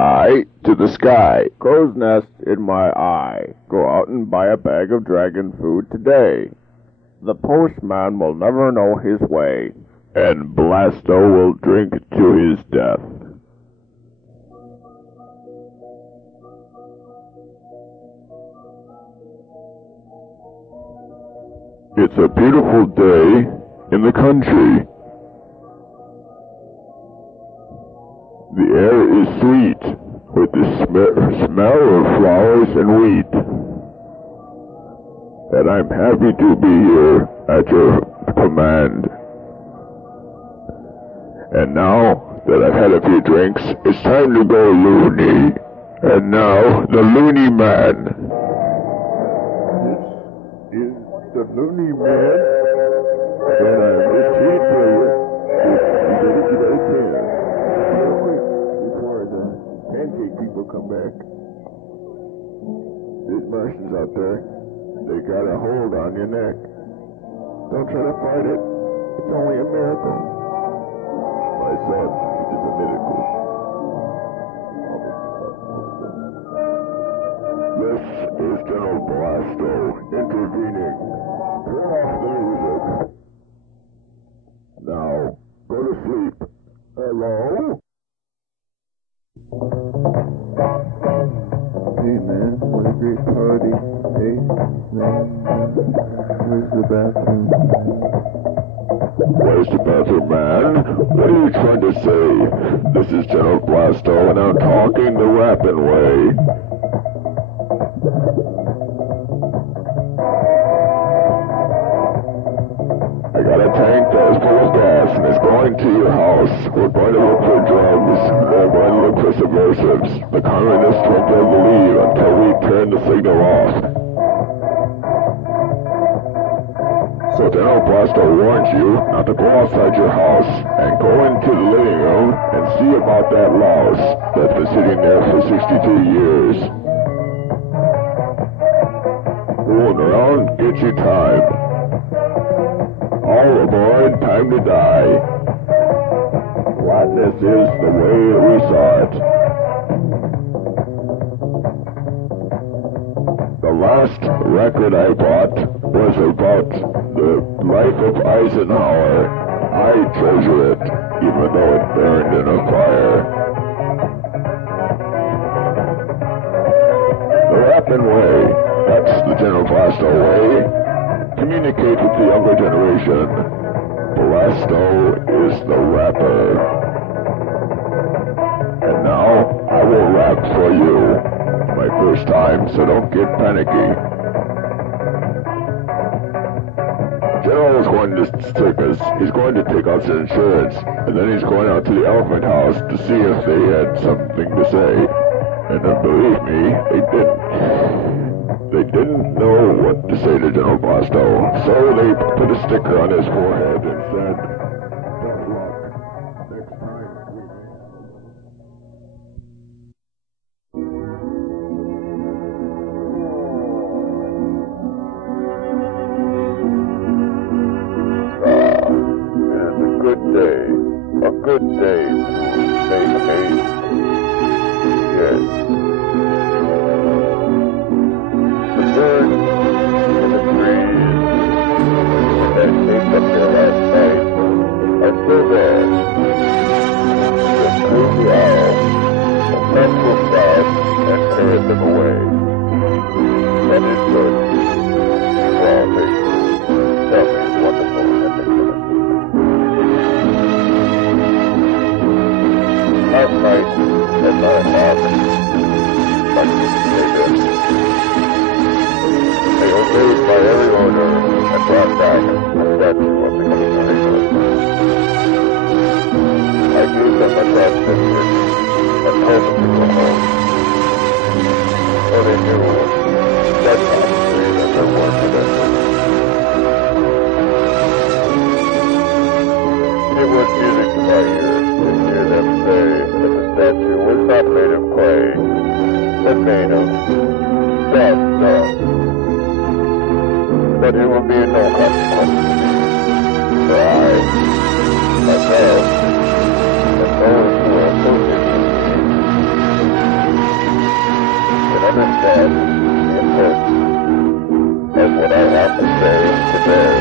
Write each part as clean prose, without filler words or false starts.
Eye to the sky. Crow's nest in my eye. Go out and buy a bag of dragon food today. The postman will never know his way, and Blasto will drink to his death. It's a beautiful day in the country. The air is sweet with the smell of flowers and wheat. And I'm happy to be here at your command. And now that I've had a few drinks, it's time to go loony. And now, the Looney Man. This is the Looney Man. And I'm just here for you. Before the pancake people come back. There's Martians out there. They got a hold on your neck. Don't try to fight it. It's only a miracle. My son, it is a miracle. This is General Blasto intervening. Turn off the music. Now, go to sleep. Hello? Hey man, what a great party. Hey, man, where's the bathroom? Where's the bathroom, man? What are you trying to say? This is General Blasto, and I'm talking the Rappin Way. I got a tank that is full of gas, and it's going to your house. We're going to look for drugs. We're going to look for subversives. The communists won't be able to leave until we turn the signal off. So General Blasto warns you not to go outside your house and go into the living room and see about that louse that's been sitting there for 63 years. Fooling around gets you time. All aboard, time to die. Flatness is the way we saw it. The last record I bought was about the life of Eisenhower. I treasure it, even though it burned in a fire. The Rappin Way, that's the General Blasto way. Communicate with the younger generation. Blasto is the rapper. And now, I will rap for you. My first time, so don't get panicky. General is going to circus. He's going to take out some insurance, and then he's going out to the Elephant House to see if they had something to say. And believe me, they didn't. They didn't know what to say to General Blasto, so they put a sticker on his forehead and said, "Tough luck. Next time we may." It's a good day. A good day to make haste. Yes. The birds in the trees that came up here last night are still there. The sleepy owl will come to south and carry them away. That is good. Well, they tell me it's wonderful and excellent. Last night at 9 o'clock, I can say this. They obeyed my every order and brought back a statue of the Nicholas. I gave them a cross picture and told them to go home. So they knew steadfastly that their work had ended. It was music to my ears to hear them say that the statue was not made of clay, but made of soft stone. But it will be no consequence. For I, myself, and those who are associated with me, said, as what I have to say today.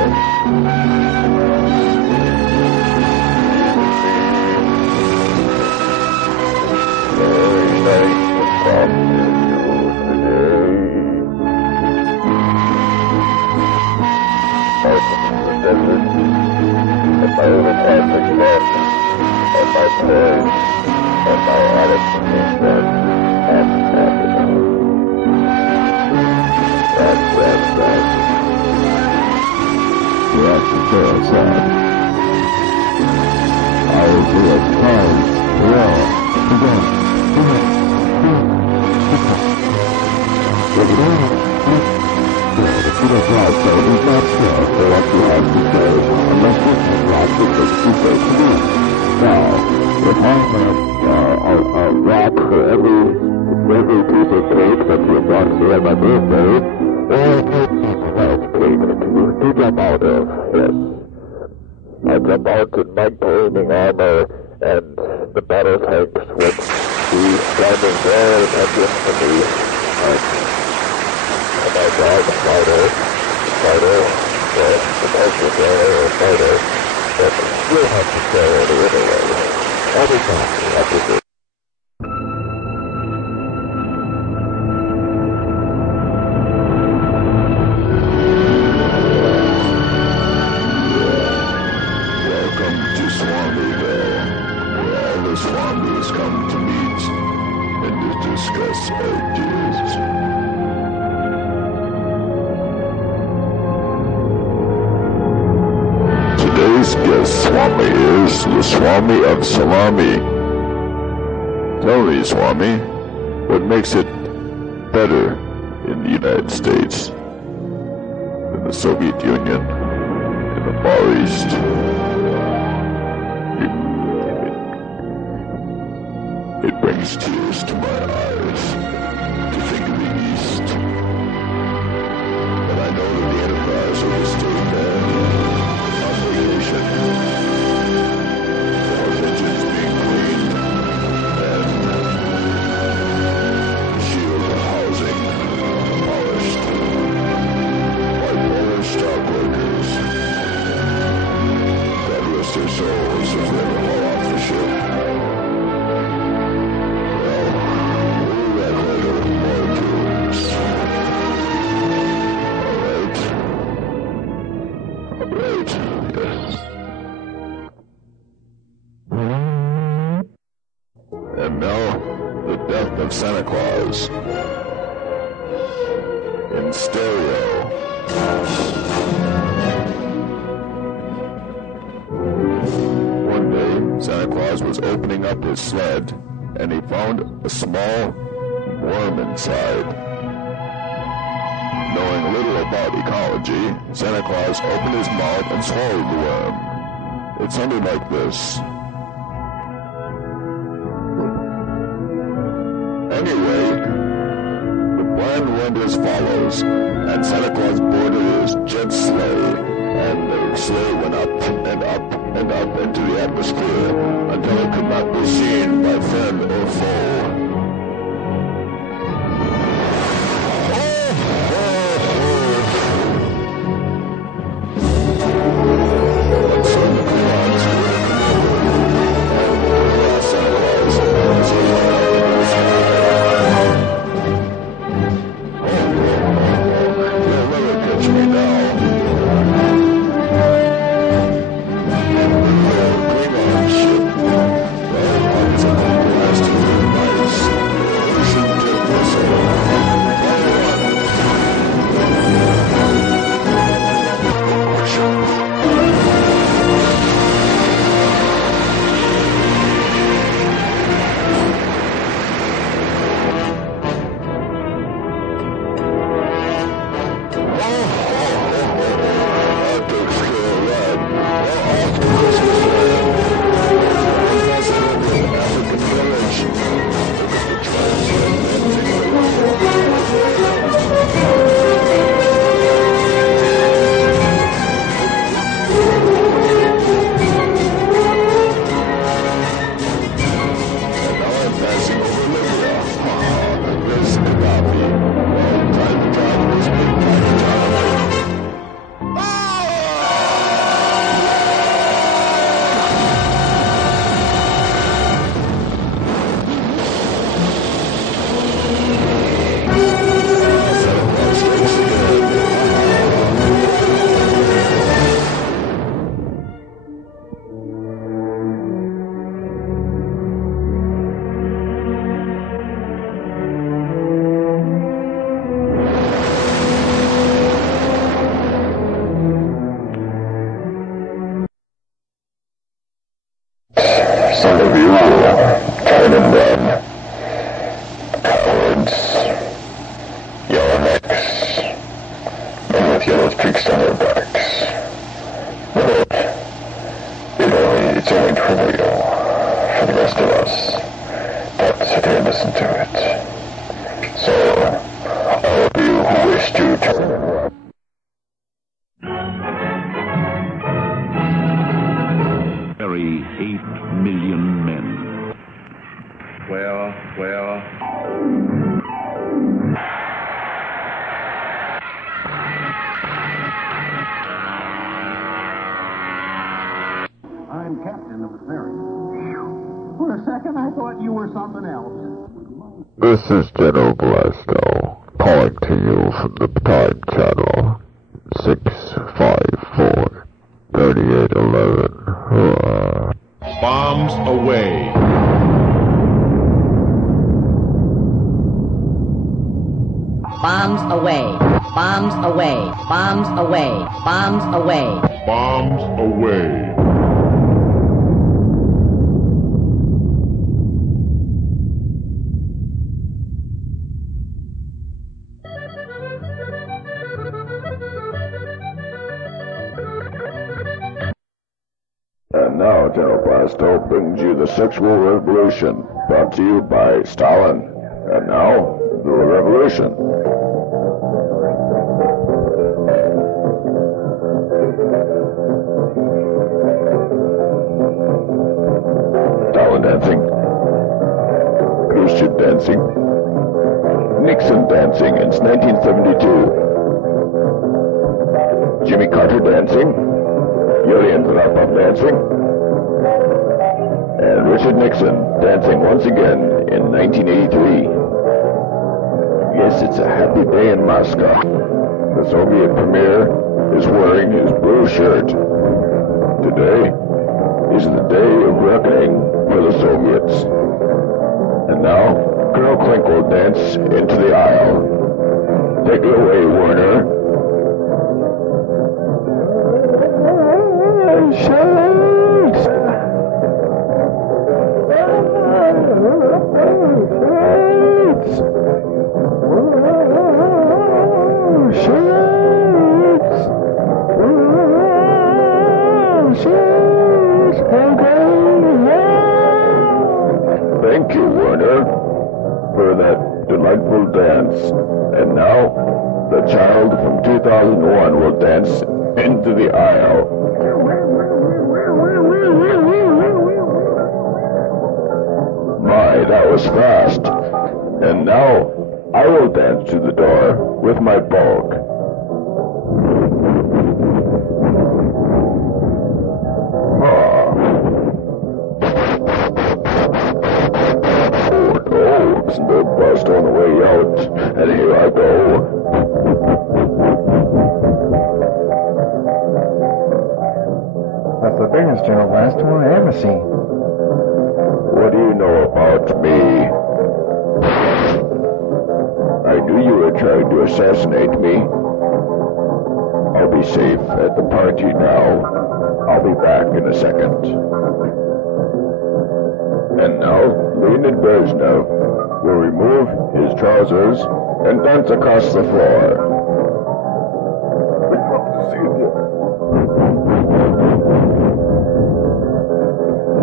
Very nice to talk to you today. Out in the desert, and my little Catholic men, and my prayers, and my attitude then, and Antedote. That's You have to say outside. I will do as kind. Well, come on. If you don't like so he's not sure for what you have to say, unless this is right with what you say to me. Now, if I have a rap for every piece of cake that you brought me on my birthday, or that cake that you jump out of, yes. I jump out in my gleaming armor, and the battle tanks would be standing very attentive to me, and my dog, Fighter, the culture Fighter, but you'll have to say it anyway. Every time you have to do it. Welcome to Swammi-Ville, where all the Swammis come to meet and to discuss ideas. Today's guest Swami is the Swami of Salami. Tell me, Swami, what makes it better in the United States than the Soviet Union and the Far East? It brings tears to my eyes to think of the East. But I know that the Enterprise will stay there. Obligation. More engines being cleaned, and shields and housing polished. Like Polish stock workers that rest their souls if they ever fall off the ship. Well, we'll read later with more jewels. Alright, yes. And now, the death of Santa Claus. In stereo. One day, Santa Claus was opening up his sled, and he found a small worm inside. Knowing little about ecology, Santa Claus opened his mouth and swallowed the worm. It sounded like this. Anyway, the plan went as follows, and Santa Claus boarded his jet sleigh, and the sleigh went up and up and up into the atmosphere until it could not be seen by friend or foe. Centerbacks. But it's only trivial for the rest of us. But sit here and listen to it. So, all of you who wish to turn bury 8 million men. Well. I'm captain of the ferry. For a second, I thought you were something else. This is General Blasto, calling to you from the time channel 654 3811. Bombs away. Bombs away. Bombs away. Bombs away. Bombs away. Bombs away. And now, General Blasto brings you the Sexual Revolution, brought to you by Stalin. And now, the revolution. Stalin dancing. Khrushchev dancing. Nixon dancing in 1972. Jimmy Carter dancing. Julian Rappin dancing. And Richard Nixon dancing once again in 1983. Yes, it's a happy day in Moscow. The Soviet premier is wearing his blue shirt. Today is the day of reckoning for the Soviets. And now, Colonel Klink will dance into the aisle. Take it away, Werner. Shakes! Thank you, Werner, for that delightful dance. And now, the child from 2001 will dance into the aisle. My, that was fast. And now, I will dance to the door with my bulk. The bus on the way out, and here I go. That's the biggest General Blasto I ever seen. What do you know about me? I knew you were trying to assassinate me. I'll be safe at the party now. I'll be back in a second. And now, Leonard will remove his trousers and dance across the floor.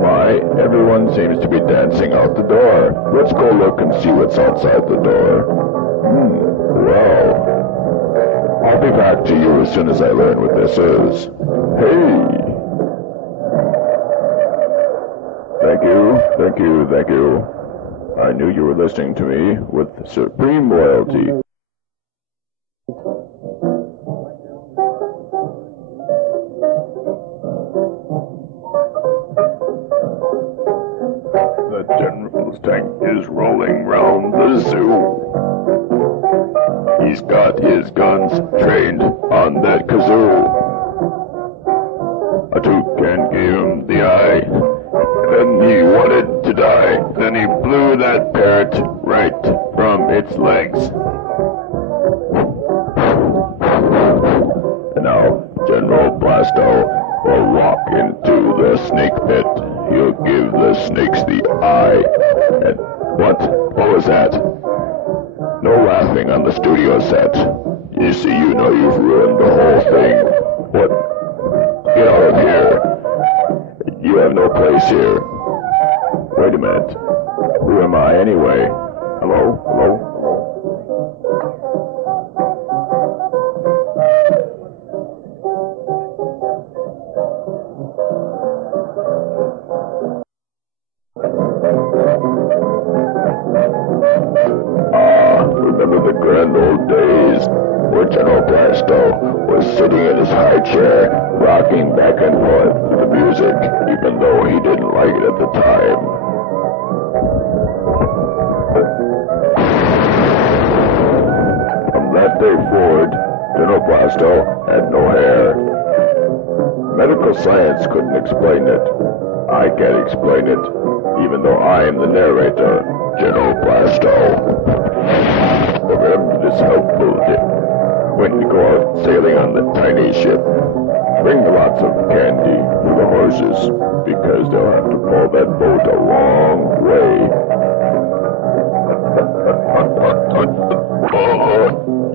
My, everyone seems to be dancing out the door. Let's go look and see what's outside the door. Well, I'll be back to you as soon as I learn what this is. Hey! Thank you. I knew you were listening to me with supreme loyalty. The General's tank is rolling round the zoo. He's got his guns trained on that kazoo. A toucan gave him the eye. Then he wanted to die. Then he blew that parrot right from its legs. And now General Blasto will walk into the snake pit. He'll give the snakes the eye. And what? What was that? No laughing on the studio set. You see, you know you've ruined the whole thing. What? Get out of here. You have no place here. Wait a minute. Who am I anyway? Hello? Hello? Remember the grand old days where General Blasto was sitting in his high chair, rocking back and forth to the music, even though he didn't like it at the time. From that day forward, General Blasto had no hair. Medical science couldn't explain it. I can't explain it, even though I am the narrator, General Blasto. Remember this helpful tip. When you go out sailing on the tiny ship, bring lots of candy for the horses, because they'll have to pull that boat a long way.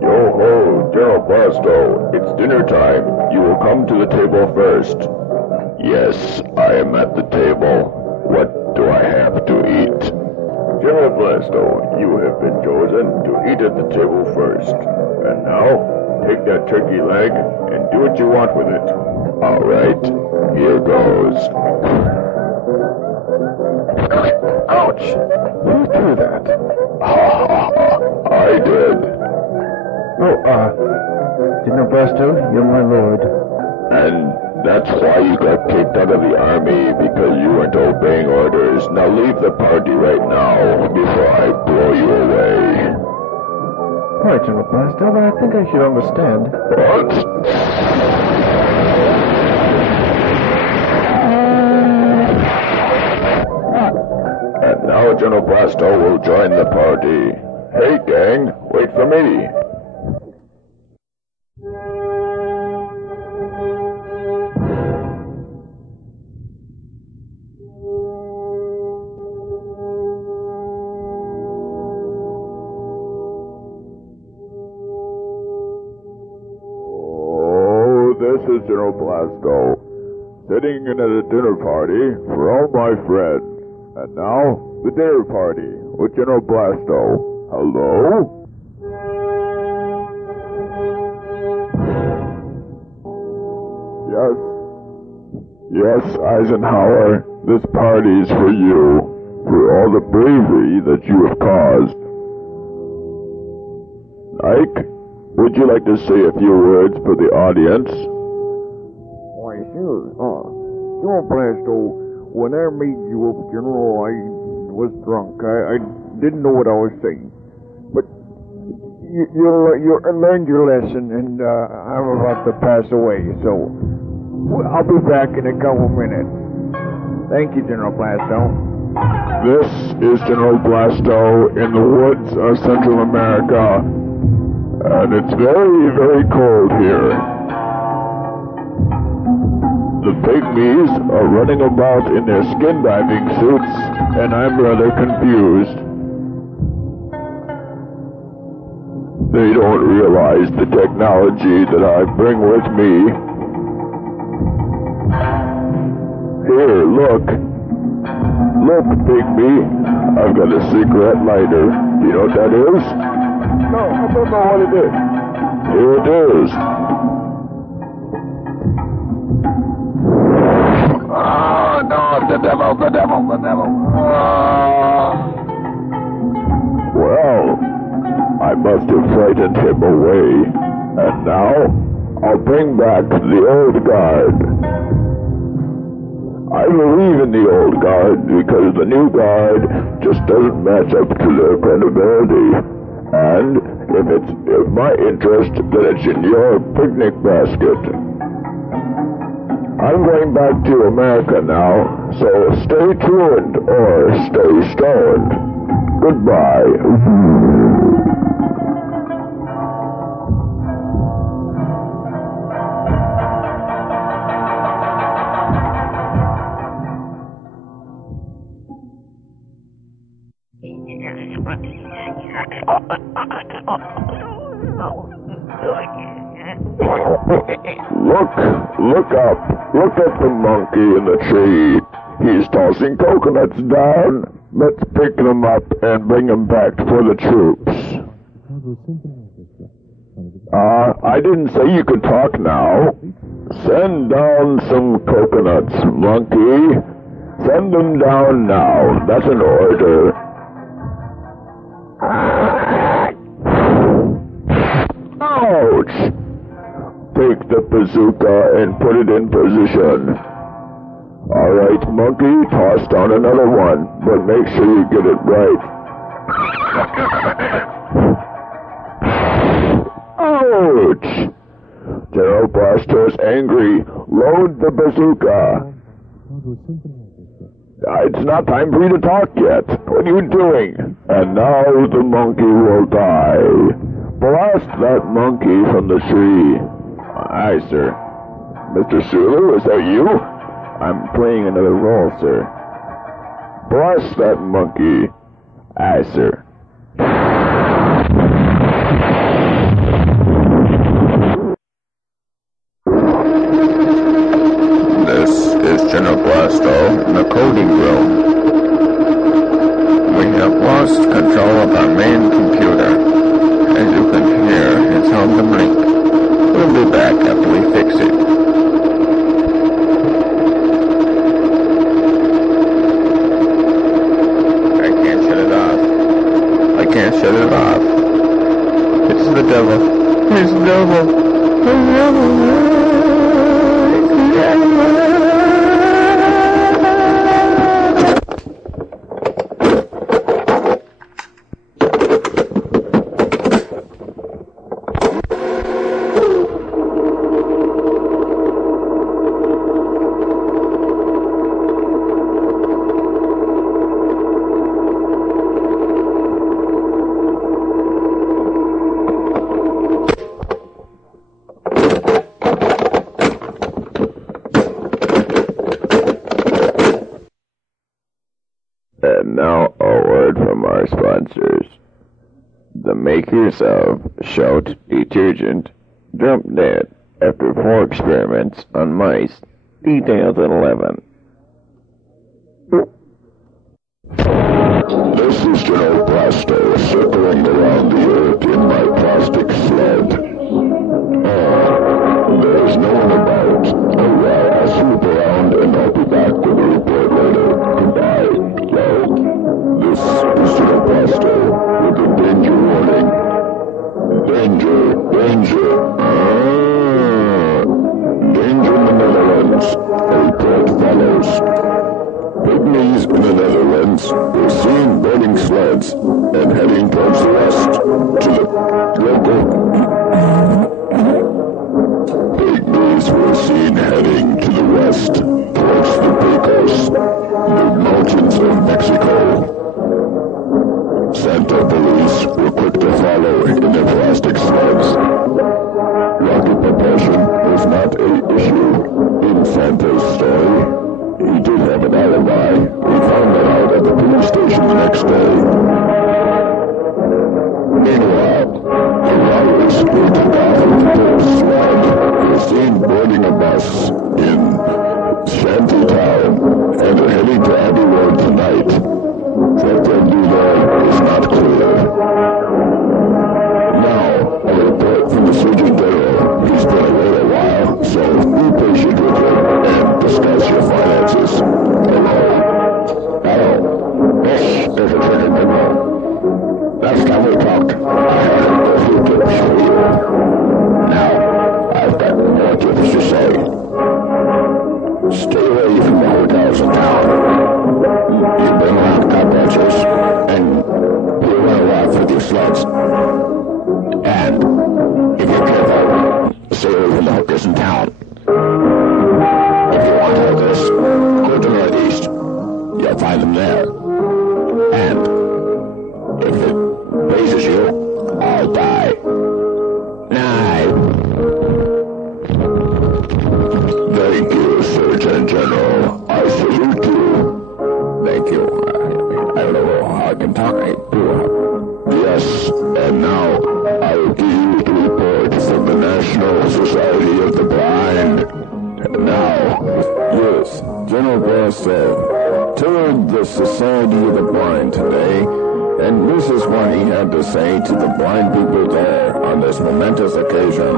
Yo-ho, General Blasto, it's dinner time. You will come to the table first. Yes, I am at the table. What do I have to eat? General Blasto, you have been chosen to eat at the table first. And now, take that turkey leg and do what you want with it. All right, here goes. Ouch! Who threw that? I did. General Blasto, you're my lord. And that's why you got kicked out of the army, because you weren't obeying orders. Now leave the party right now, before I blow you away. All right, General Blasto, but I think I should understand. What? And now General Blasto will join the party. Hey, gang, wait for me. This is General Blasto, sitting in at a dinner party for all my friends. And now, the dinner party with General Blasto. Hello? Yes, Eisenhower, this party's for you, for all the bravery that you have caused. Ike, would you like to say a few words for the audience? Why, sure. General Blasto, when I made you up, General, I was drunk. I didn't know what I was saying. But you learned your lesson, and I'm about to pass away, so I'll be back in a couple minutes. Thank you, General Blasto. This is General Blasto in the woods of Central America, and it's very, very cold here. The pygmies are running about in their skin diving suits, and I'm rather confused. They don't realize the technology that I bring with me. Here, look. Look, pygmy. I've got a cigarette lighter. You know what that is? No, I don't know what it is. Here it is. Oh, no, the devil. Well, I must have frightened him away. And now, I'll bring back the old guard. I believe in the old guard because the new guard just doesn't match up to their credibility. And if it's in my interest, then it's in your picnic basket. I'm going back to America now, so stay tuned or stay stoned. Goodbye. Look up. Look at the monkey in the tree. He's tossing coconuts down. Let's pick them up and bring them back for the troops. I didn't say you could talk now. Send down some coconuts, monkey. Send them down now. That's an order. Ouch! Take the bazooka and put it in position. Alright, monkey, toss down another one, but make sure you get it right. Ouch! General Blasto's angry. Load the bazooka. It's not time for you to talk yet. What are you doing? And now the monkey will die. Blast that monkey from the tree. Aye, sir. Mr. Sulu, is that you? I'm playing another role, sir. Blast that monkey. Aye, sir. This is General Blasto in the coding room. We have lost control of our main computer. As you can hear, it's on the brink. We'll be back after we fix it. I can't shut it off. I can't shut it off. It's the devil. It's the devil. The devil. It's the devil. And now a word from our sponsors. The makers of Shuttle Detergent dropped dead after 4 experiments on mice, detailed at 11. This is General Blasto circling around the Earth in my plastic sled. There's no one about. Oh well, I'll swoop around and I'll be back with a report later. Goodbye. This is General Blasto with a danger warning. Danger, danger. Danger in the Netherlands. A report follows. Pygmies in the Netherlands were seen boarding sleds and heading towards the west to the local. Pygmies were seen heading to the west towards the Pecos, the mountains of Mexico. Santa police were quick to follow in their plastic sleds. Rocket propulsion was not an issue in Santa's story. He did have an alibi. We found that out at the police station the next day. Meanwhile, the robbers who took off with the sled were seen boarding a bus in Shantytown and are heading to Abbey Road tonight. What they'll do there is not clear. Now, a report from the Surgeon General. He's been away a while, so be patient with him and discuss your finances. Hello? Hello? This is the Surgeon General. Last time we talked, I had a few tips for you. Now, I've got more tips to say. Stay away from the hotels in town. You bring around cowpunchers, and you run around with your sleds. And, if you're careful, stay away from the hookers in town. If you want hookers, go to the northeast. You'll find them there. And, if it pleases you, I'll die. Night. Thank you, Surgeon General. I salute you. Thank you. I don't know how I can talk. Yes, and now I will give you the report from National Society of the Blind. And now, Yes, General Blasto toured the Society of the Blind today, and this is what he had to say to the blind people there on this momentous occasion.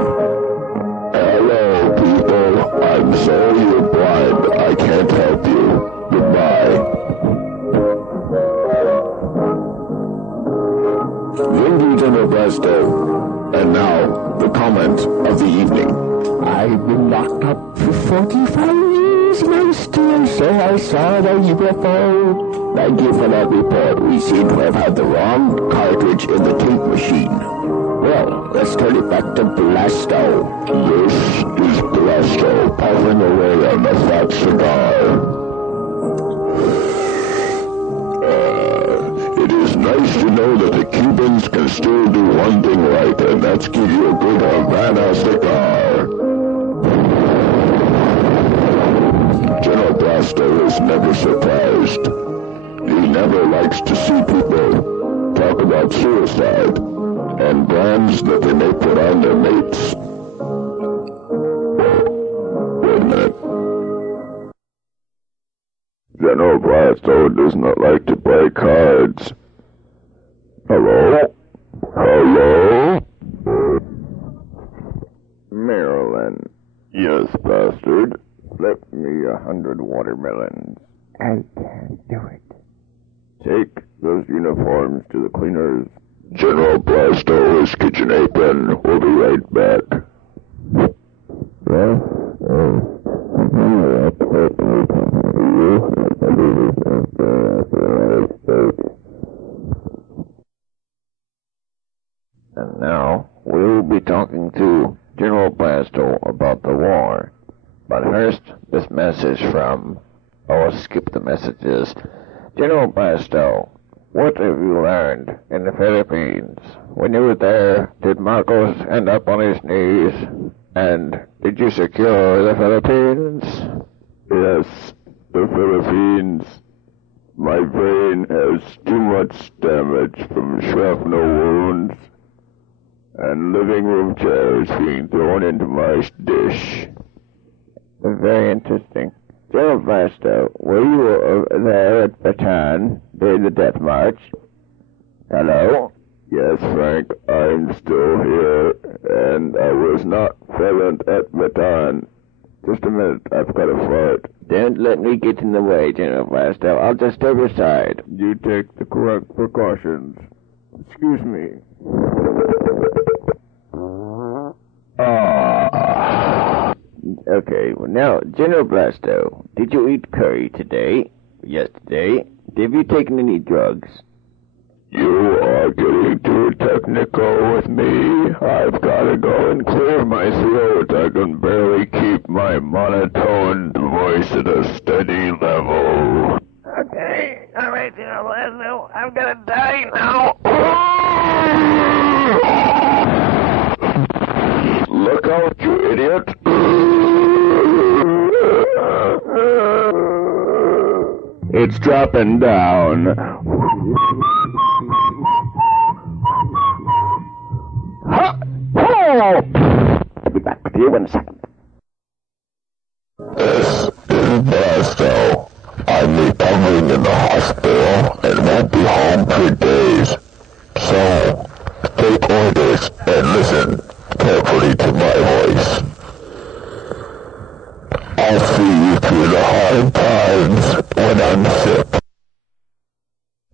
hello, people. I'm sorry you're blind. I can't help you. Goodbye. Thank you, General Blasto. And now, the comment of the evening. I've been locked up for 45 years, Master, so I saw the UFO. Thank you for that report. We seem to have had the wrong cartridge in the tape machine. Well, let's turn it back to Blasto. This is Blasto, puffing away on a fat cigar. It is nice to know that the Cubans can still do one thing right, and that's give you a good Havana cigar. General Blasto is never surprised. He never likes to see people talk about suicide and brands that they may put on their mates. Wait a minute. General Blasto does not like to play cards. Hello? Hello? Marilyn. Yes, bastard. Flip me 100 watermelons. I can't do it. Take those uniforms to the cleaners. General Blasto is kitchen apron. We'll be right back. And now, we'll be talking to General Blasto about the war. But first, this message from... Oh, skip the messages. General Blasto, what have you learned in the Philippines? When you were there, did Marcos end up on his knees? And did you secure the Philippines? Yes, the Philippines. My brain has too much damage from shrapnel wounds and living room chairs being thrown into my dish. Very interesting. General Blasto, were you there at Bataan during the death march? Hello? Yes, Frank, I'm still here, and I was not present at Bataan. Just a minute, I've got a fart. Don't let me get in the way, General Blasto. I'll just step aside. You take the correct precautions. Excuse me. Okay, well now, General Blasto, did you eat curry today? Yesterday? Have you taken any drugs? You are getting too technical with me. I've got to go and clear my throat. I can barely keep my monotone voice at a steady level. Okay, alright, General Blasto, I'm gonna die now. Look out, you idiot. It's dropping down. I'll be back with you in a second. This is Blasto. I'm recovering in the hospital and won't be home for days. So, take orders and listen carefully to my voice. I'll see you through the hard times when I'm sick.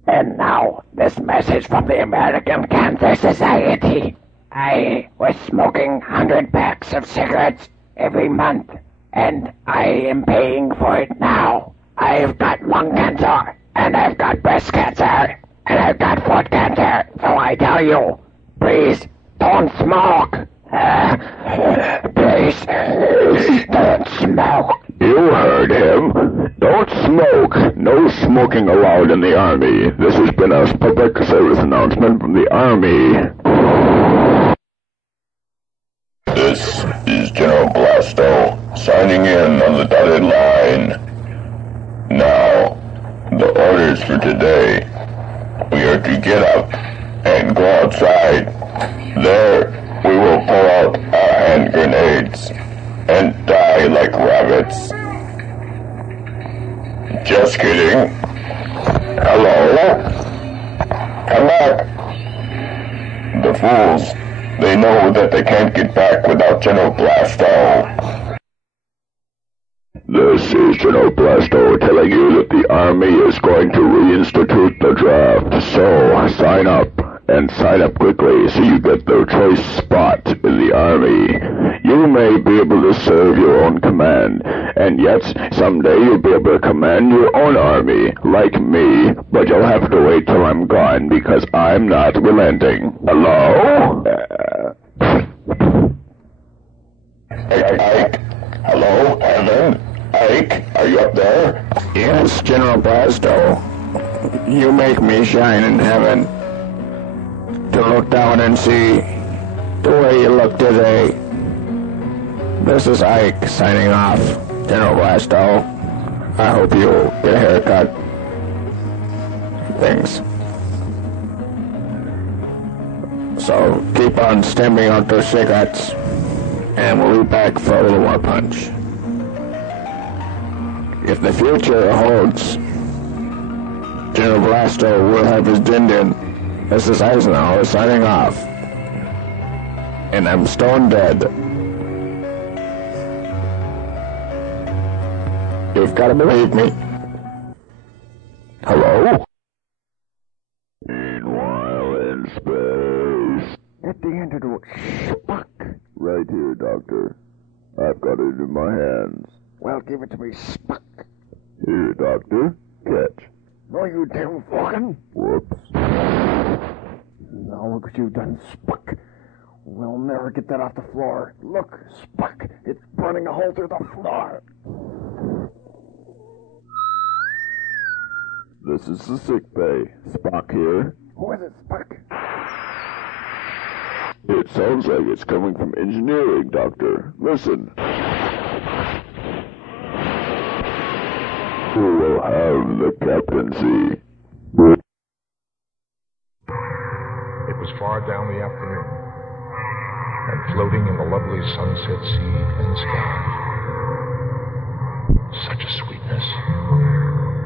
And now, this message from the American Cancer Society. I was smoking 100 packs of cigarettes every month, and I am paying for it now. I've got lung cancer, and I've got breast cancer, and I've got foot cancer. So I tell you, please, don't smoke. Please, don't smoke. You heard him. Don't smoke. No smoking allowed in the Army. This has been a public service announcement from the Army. This is General Blasto, signing in on the dotted line. Now, the orders for today. We are to get up and go outside. There, we will pull out our hand grenades and die like rabbits. Just kidding. Hello? Come back. The fools. They know that they can't get back without General Blasto. This is General Blasto telling you that the Army is going to reinstitute the draft. So, sign up. And sign up quickly so you get the choice spot in the Army. You may be able to serve your own command, and yet someday you'll be able to command your own army, like me, but you'll have to wait till I'm gone because I'm not relenting. Hello? Ike? Hello, Evan? Ike, are you up there? Yes, General Blasto. You make me shine in heaven. To look down and see the way you look today. This is Ike signing off. General Blasto. I hope you get a haircut. Thanks. So keep on stamping out those cigarettes, and we'll be back for a little more punch. If the future holds, General Blasto will have his din-din. This is Eisenhower signing off. And I'm stone dead. You've got to believe me. Hello? Meanwhile in space. Get the antidote, Spock. Right here, Doctor. I've got it in my hands. Well, give it to me, Spock. Here, Doctor. Catch. No, you damn fucking. Whoops. Now look what you've done, Spock. We'll never get that off the floor. Look, Spock, it's burning a hole through the floor. This is the sick bay. Spock here. Who is it, Spock? It sounds like it's coming from engineering, Doctor. Listen. Who will have the captaincy? It was far down the afternoon, and floating in the lovely sunset sea and sky. Such a sweetness,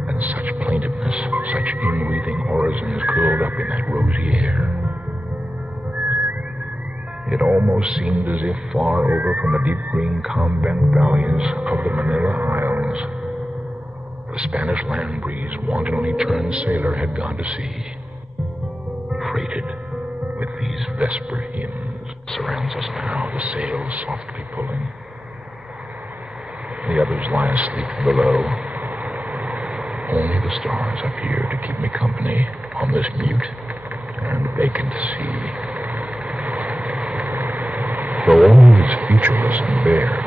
and such plaintiveness, such in-breathing orisons curled up in that rosy air. It almost seemed as if far over from the deep green calm-bent valleys of the Manila Isles, the Spanish land breeze wantonly turned sailor had gone to sea, freighted with these vesper hymns. Surrounds us now, the sails softly pulling. The others lie asleep below. Only the stars appear to keep me company on this mute and vacant sea. Though all is featureless and bare,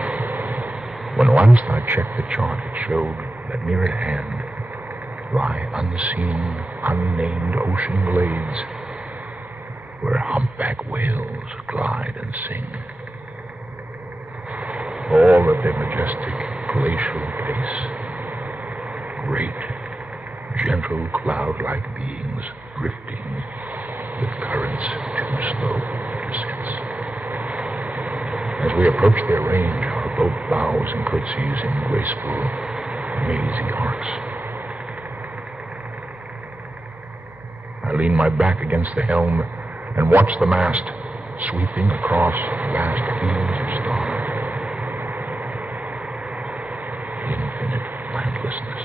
when last I checked the chart, it showed that near at hand lie unseen, unnamed ocean glades where humpback whales glide and sing. All at their majestic glacial pace, great, gentle cloud-like beings drifting with currents too slow to sense. As we approach their range, our boat bows and curtsies in graceful, mazy arcs. I lean my back against the helm and watch the mast sweeping across vast fields of stars. Infinite landlessness.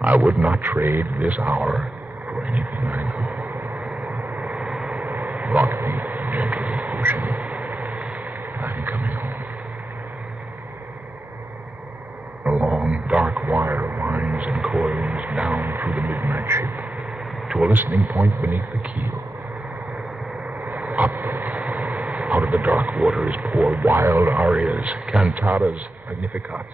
I would not trade this hour for anything I know. Rock me, gentle ocean. I'm coming home. A long, dark wire winds and coils down through the midnight ship to a listening point beneath the keel. Up, out of the dark waters pour wild arias, cantatas, magnificats,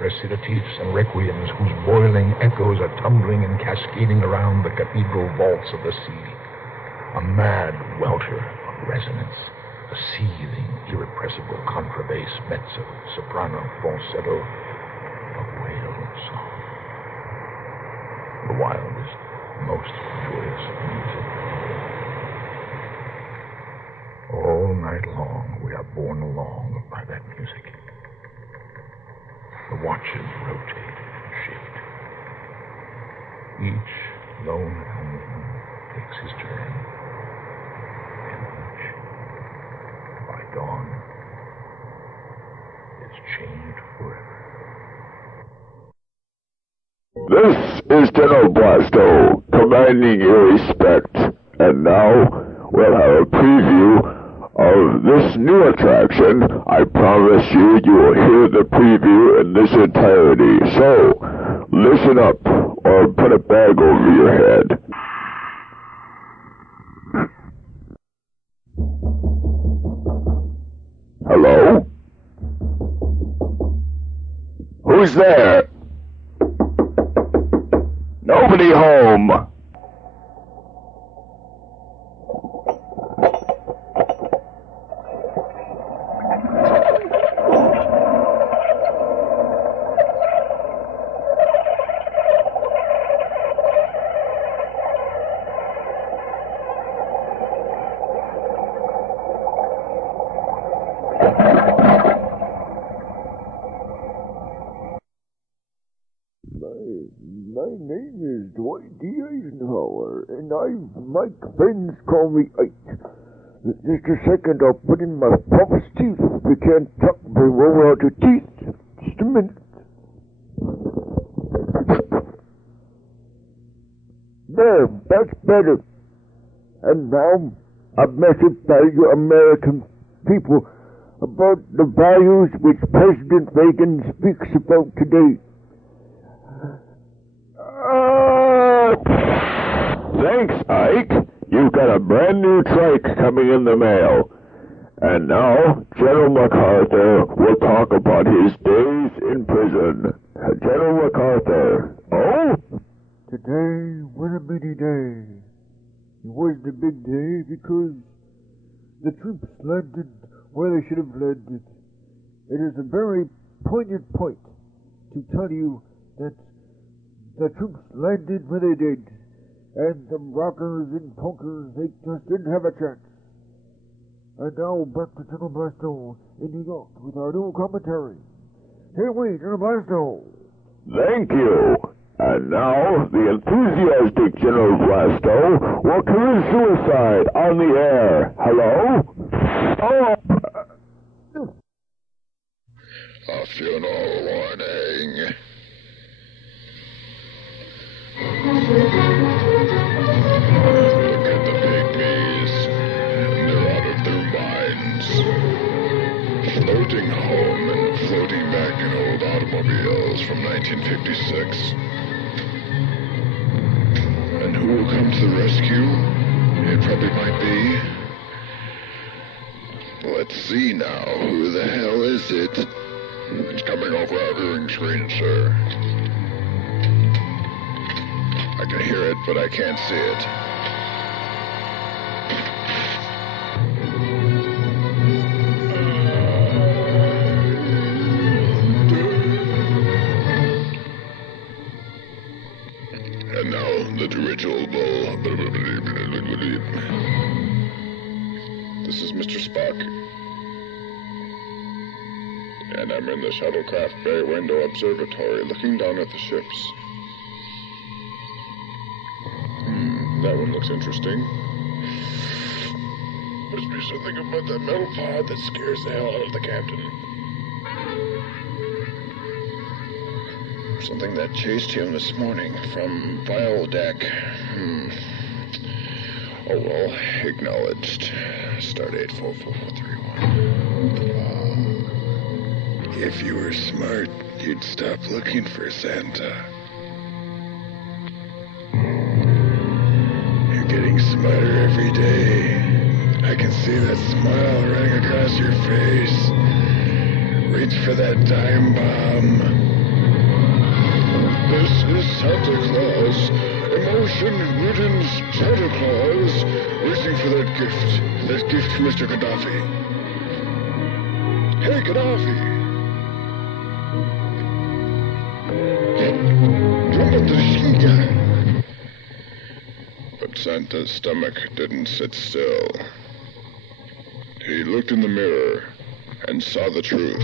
recitatives, and requiems whose boiling echoes are tumbling and cascading around the cathedral vaults of the sea. A mad welter of resonance, a seething, irrepressible contrabass, mezzo, soprano, falsetto, a whale song. The wildest, most joyous music. night long, we are borne along by that music. The watches rotate and shift. Each lone helmsman takes his turn. And each, by dawn, is changed forever. This is General Blasto, commanding your respect. And now, we'll have a preview of this new attraction. I promise you will hear the preview in this entirety. So, listen up, or put a bag over your head. Hello? Who's there? Nobody home. My name is Dwight D. Eisenhower, and my friends call me Ike. Just a second, I'll put in my false teeth. We can't talk very well without your teeth. Just a minute. There, that's better. And now, a message by you American people about the values which President Reagan speaks about today. Thanks, Ike. You've got a brand new trike coming in the mail. And now, General McCarthur will talk about his days in prison. General McCarthur. Oh? Today was a busy day. It was the big day because the troops landed where they should have landed. It is a very poignant point to tell you that the troops landed where they did, and the rockers and punkers, they just didn't have a chance. And now back to General Blasto in New York with our new commentary. Here we, General Blasto. Thank you. And now, the enthusiastic General Blasto will commit suicide on the air. Hello? Oh! A funeral warning. Look at the pygmies. They're out of their minds. Floating home and floating back in old automobiles from 1956. And who will come to the rescue? It probably might be. Let's see now. Who the hell is it? It's coming over our viewing screen, sir. I can hear it, but I can't see it. And now, the dirigible. This is Mr. Spock. And I'm in the shuttlecraft bay window observatory looking down at the ships. That one looks interesting. Must be something about that metal pod that scares the hell out of the captain. Something that chased him this morning from Vile Deck. Oh well, acknowledged. Stardate 44431. If you were smart, you'd stop looking for Santa. Getting smarter every day. I can see that smile running across your face. Reach for that time bomb. This is Santa Claus. Emotion-ridden Santa Claus. Reaching for that gift. That gift for Mr. Gaddafi. Hey, Gaddafi. Jump at the shinga. But Santa's stomach didn't sit still. He looked in the mirror and saw the truth.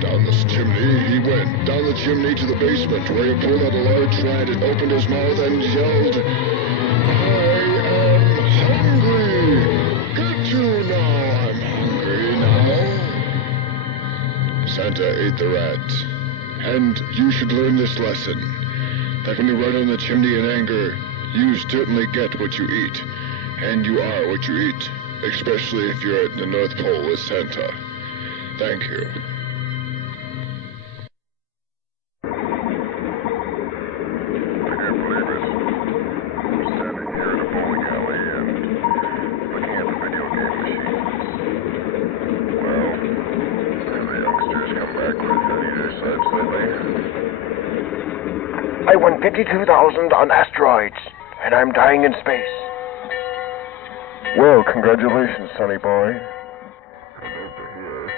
Down this chimney he went, down the chimney to the basement, where he pulled out a large rat and opened his mouth and yelled, "I am hungry! Get you now! I'm hungry now!" Santa ate the rat. And you should learn this lesson, that when you run down the chimney in anger, you certainly get what you eat. And you are what you eat, especially if you're at the North Pole with Santa. Thank you. I won 52,000 on asteroids, and I'm dying in space. Well, congratulations, sonny boy. Over here,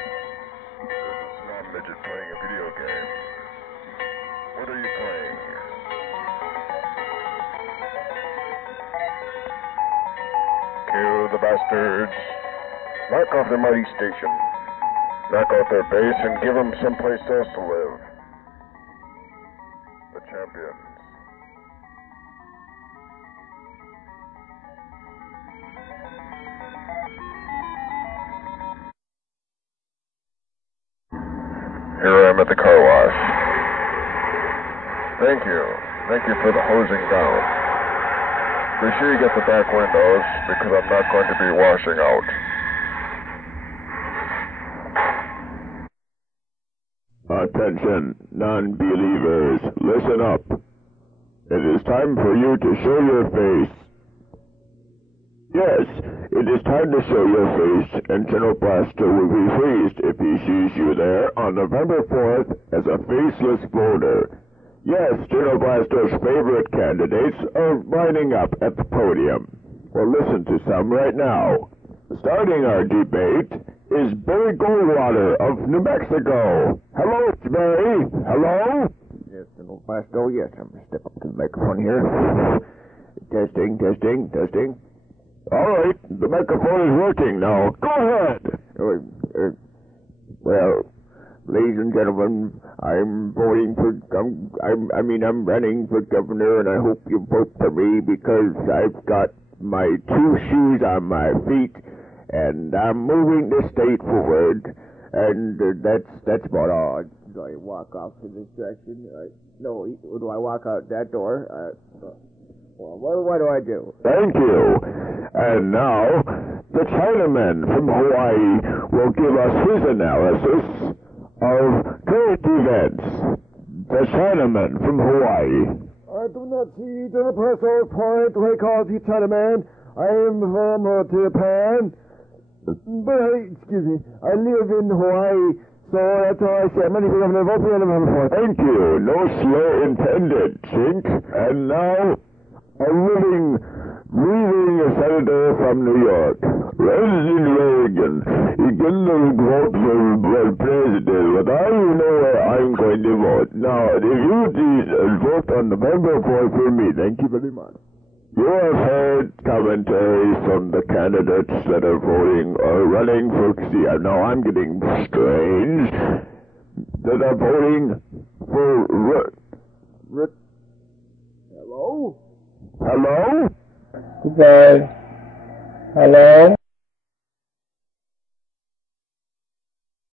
there's a small midget playing a video game. What are you playing? Kill the bastards. Knock off their mighty station. Knock out their base and give them someplace else to live. The champions. Here I am at the car wash. Thank you. Thank you for the hosing down. Be sure you get the back windows, because I'm not going to be washing out. Attention, non-believers, listen up. It is time for you to show your face. Yes, it is time to show your face, and General Blasto will be pleased if he sees you there on November 4th as a Faceless Voter. Yes, General Blasto's favorite candidates are lining up at the podium. Well, listen to some right now. Starting our debate is Barry Goldwater of New Mexico. Hello, Barry. Hello? Yes, General Blasto, yes. I'm going to step up to the microphone here. Testing. All right, the microphone is working now. Go ahead. Well, ladies and gentlemen, I'm voting for, I'm running for governor, and I hope you vote for me because I've got my two shoes on my feet, and I'm moving the state forward, and that's about all. Do I walk off in this direction? No, do I walk out that door? Well, what do I do? Thank you. And now, the Chinaman from Hawaii will give us his analysis of current events. The Chinaman from Hawaii. I do not see the personal point where I call the Chinaman. I am from Japan. But I live in Hawaii. So that's all I say. Many people have never voted on November 4th. Thank you. No slur intended, Chink. And now, a living, breathing senator from New York, President Reagan. He couldn't vote for president, but I know where I'm going to vote. Now, if you please vote on November 4th for me, thank you very much. You have heard commentaries from the candidates that are voting or running for, now I'm getting strange, that are voting for, Hello? Hello? Goodbye. Hello?